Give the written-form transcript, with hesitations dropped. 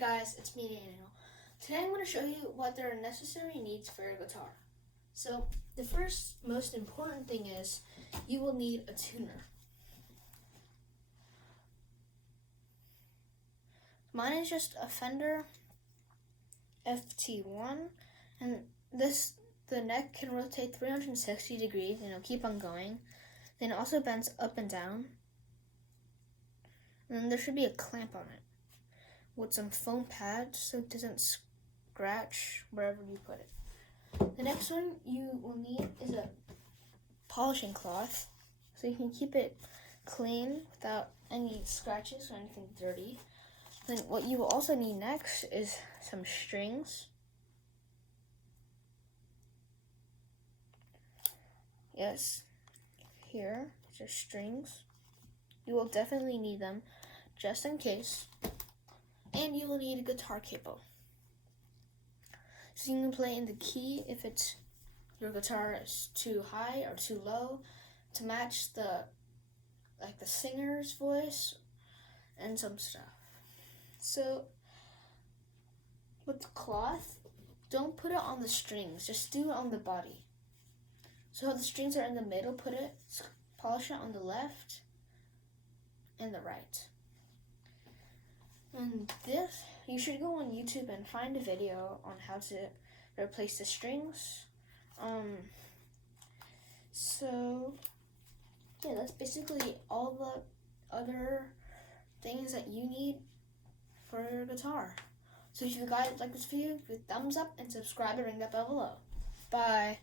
guys, it's me, Daniel. Today I'm going to show you what are necessary needs for your guitar. So the first most important thing is you will need a tuner. Mine is just a Fender FT1, and the neck can rotate 360 degrees and it'll keep on going. Then it also bends up and down. And then there should be a clamp on it with some foam pads so it doesn't scratch wherever you put it. The next one you will need is a polishing cloth so you can keep it clean without any scratches or anything dirty. Then what you will also need next is some strings. Yes, here are strings. You will definitely need them just in case. And you will need a guitar cable, so you can play in the key if your guitar is too high or too low to match the singer's voice and some stuff. So with the cloth, don't put it on the strings, just do it on the body. So the strings are in the middle, polish it on the left and the right. And you should go on YouTube and find a video on how to replace the strings. So yeah, that's basically all the other things that you need for your guitar. So if you guys like this video, give it a thumbs up and subscribe and ring that bell below. Bye.